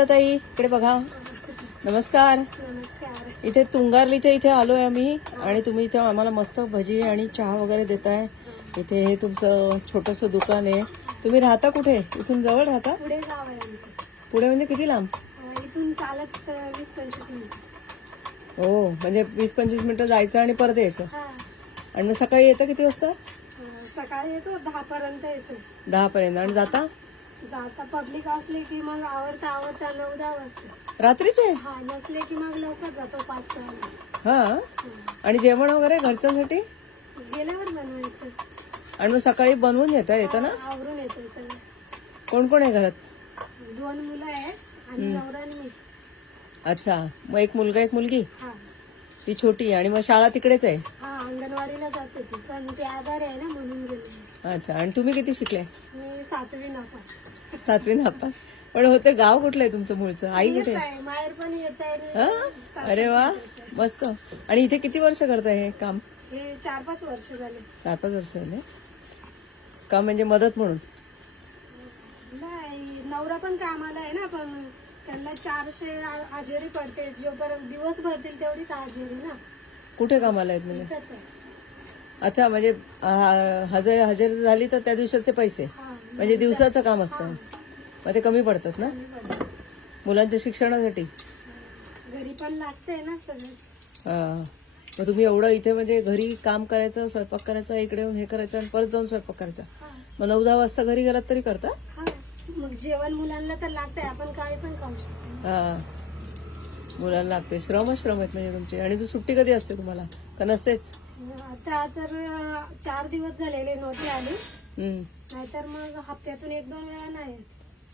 गीता ताई इकडे बघा. नमस्कार. इथे तुंगारलीच्या इथे आलोय आम्ही आणि तुम्ही इथे आम्हाला मस्त भजी आणि चहा वगैरे देताय. इथे हे तुमचं छोटस दुकान आहे. तुम्ही राहता कुठे? इथून जवळ राहता? पुढे आहे म्हणजे किती लांब? इथून चालत वीस पंचवीस मिनिट. हो म्हणजे वीस पंचवीस मिनिटं जायचं आणि परत यायचं. हा. आणि मग सकाळी येतं किती वाजता? सकाळी येतो दहा पर्यंत येतो. दहा पर्यंत आणि जाता? जाता पब्लिक असले की मग आवडता आवडता नऊ दहा वाजता. रात्रीचे? हा नसले की मग लवकर जातो पाच सहा हा? आणि जेवण वगैरे घरच्यांसाठी? गेल्यावर बनवायचं. आणि मग सकाळी बनवून येता येतं ना? आवरून येतो सगळं. कोण कोण आहे घरात? दोन मुलं आहेत आणि नवरा आणि मी. अच्छा मग एक मुलगा एक मुलगी? हा. ती छोटी आहे आणि मग शाळा तिकडेच आहे? हा अंगणवाडीला जाते ती पण ते आजारी आहे ना म्हणून गेले. अच्छा आणि तुम्ही किती शिकले? मी सातवी नापास सातवी नापास. पण होते गाव कुठलं आहे तुमचं मूळचं? आई कुठे? माहेर पण आहे हा? अरे वा मस्त. आणि इथे किती वर्ष करताय हे काम? हे चार पाच वर्ष झाले. चार पाच वर्ष झाले. काम म्हणजे मदत म्हणून? नाही नवरा पण कामाला आहे ना पण त्यांना चारशे आ- हजेरी पडते. जोपर्यंत दिवस भरतील तेवढीच हजेरी ना. कुठे कामाला आहेत म्हणजे? इथंच आहे. अच्छा म्हणजे हजर हजेर झाली तर त्या दिवसाचे पैसे? हा म्हणजे दिवसाचं काम असतं. मग ते कमी पडतात ना. मुलांच्या शिक्षणासाठी. घरी पण लागते ना सगळंच. हा. मग तुम्ही एवढं इथे म्हणजे घरी काम करायचं स्वयंपाक करायचा इकडे हे करायचं आणि परत जाऊन स्वयंपाक करायचा. मग नऊ दहा वाजता घरी गेलात तरी करता? मग जेवण मुलांना तर लागतंय आपण काही पण खाऊ शकतो. हा. मुलांना लागते श्रमच श्रम आहेत म्हणजे तुमचे. आणि तू सुट्टी कधी असते तुम्हाला? का नसतेच? आता तर चार दिवस झालेले नव्हते आली. नाहीतर मग हप्त्यातून एक दोन वेळा नाही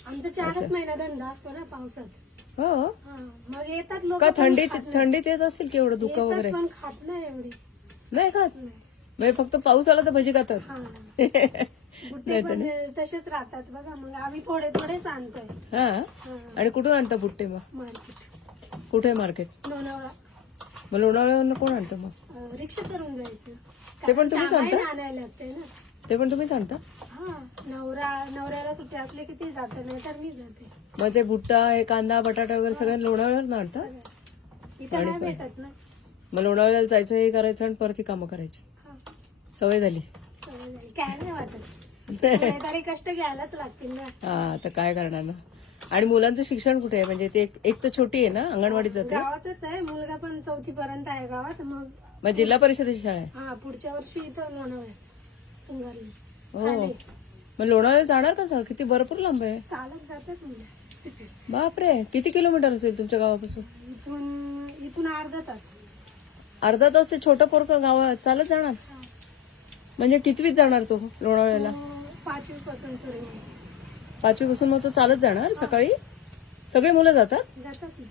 आमचा चारच महिना धंदा असतो ना पावसात. हो? हा मग येतात लोक का थंडीत थंडीत येत असतील की एवढं धुकं वगैरे? पण खात नाही एवढी. नाही खात? नाही. म्हणजे फक्त पाऊस आला तर भजी खातात. हा. बुट्टे पण तसेच राहतात बघा मग आम्ही थोडे थोडेच आणतोय. हा? हा, आणि कुठून आणता बुट्टे मग? मार्केट. कुठे मार्केट? लोणावळा. मग लोणावळ्यावरनं कोण आणतं मग? अं, रिक्षा करून जायचं. ते पण तुम्हीच सामान आणता? आणायला लागते ना. ते पण तुम्हीच आणता हा नवरा नवऱ्याला सुट्टी असली की ती जाते नाही तर मी जाते. मग ते भुट्टा हे कांदा बटाटा वगैरे सगळं लोणावळ्यावर आणता? इथे नाही भेटत ना. मग लोणावळ्याला जायचं हे करायचं आणि परत ही कामं करायची. हा. सवय झाली. सवय झाली. काय नाही वाटत. तरी कष्ट घ्यायलाच लागतील ना. हा आता काय करणार ना. आणि मुलांचं शिक्षण कुठे आहे? म्हणजे ते एक- एक तर छोटी आहे ना अंगणवाडीत जाते गावातच आहे. मुलगा पण चौथी पर्यंत आहे गावात. मग मग जिल्हा परिषदेची शाळा आहे? हा पुढच्या वर्षी इथं लोणावळ्या तुंगारली हो. मग लोणावळ्याला जाणार कसं किती भरपूर लांब आहे. चालत जातात मुलं बापरे. किती किलोमीटर असेल तुमच्या गावापासून? इथून इथून अर्धा तास. अर्धा तास ते छोटं पोरकं गाव चालत जाणार. म्हणजे कितवीत जाणार तो लोणावळ्याला? पाचवी पासून सुरू. पाचवी पासून मग तो चालत जाणार सकाळी? सगळी मुलं जातात? जातात ना.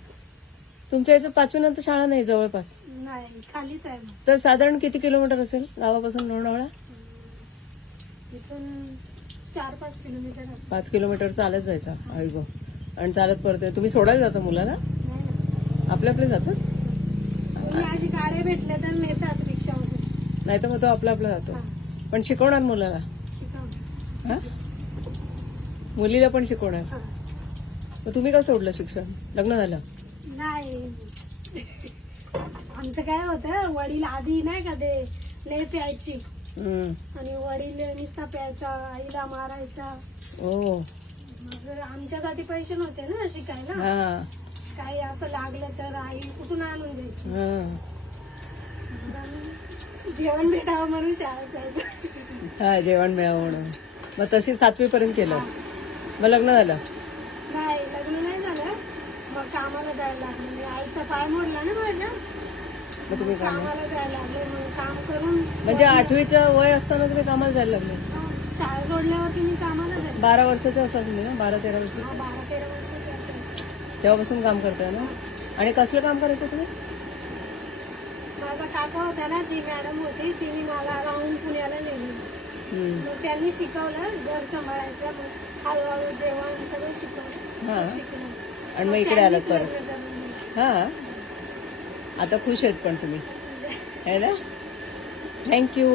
तुमच्या याच्यात पाचवी नंतर शाळा नाही जवळपास? नाही खालीच आहे मग. तर साधारण किती किलोमीटर असेल गावापासून लोणावळा? इथून चार पाच किलोमीटर असत. पाच किलोमीटर चालत जायचा. आई गो. आणि चालत परत. तुम्ही सोडायला जाता मुलाला? नाही ना. आपले आपले जातात कोणी अशी गाड्या भेटल्या तर नेतात रिक्षामध्ये नाही तर मग तो आपला आपला जातो. पण शिकवणार मुलाला? हा? मुलीला पण शिकवणार? हा. मग तुम्ही का सोडलं शिक्षण? लग्न झालं? नाही. आमचं काय होतं? वडील आधी नाही का ते लय प्यायची. आणि वडील नुसता प्यायचा आईला मारायचा. ओ मग आमच्यासाठी पैसे नव्हते ना शिकायला. हा. काही असं लागलं तर आई कुठून आणून द्यायची? हा. जेवण भेटावं म्हणून शाळेत जायचं. हा जेवण मिळावं म्हणून. मग तशी सातवी पर्यंत केलं. मग लग्न झालं? नाही लग्न नाही झालं. मग कामाला जायला लागले. आईचा पाय मोडला ना माझ्या. मग तुम्ही काम कामाला जायला लागले मग काम करून म्हणजे आठवीचं वय असताना तुम्ही कामाला जायला लागले? हा, शाळा सोडल्यावरती मी कामाला बारा वर्षाचे असाल तुम्ही ना? बारा तेरा वर्षाचे बारा तेरा वर्षाची असायची. तेव्हापासून काम करताय ना? आणि कसलं काम करायचं तुम्ही? माझा काका होता ना ती मॅडम होती तिने मला राहून पुण्याला नेली. हम्म. मग त्यांनी शिकवलं घर सांभाळायचं मग हळूहळू जेवण सगळं शिकवलं. हा. शिकलं. आणि मग इकडे आलात त्यांनीच परत. लग्न करून दिलं. हा. आता खुश आहेत पण तुम्ही. है ना? थँक्यू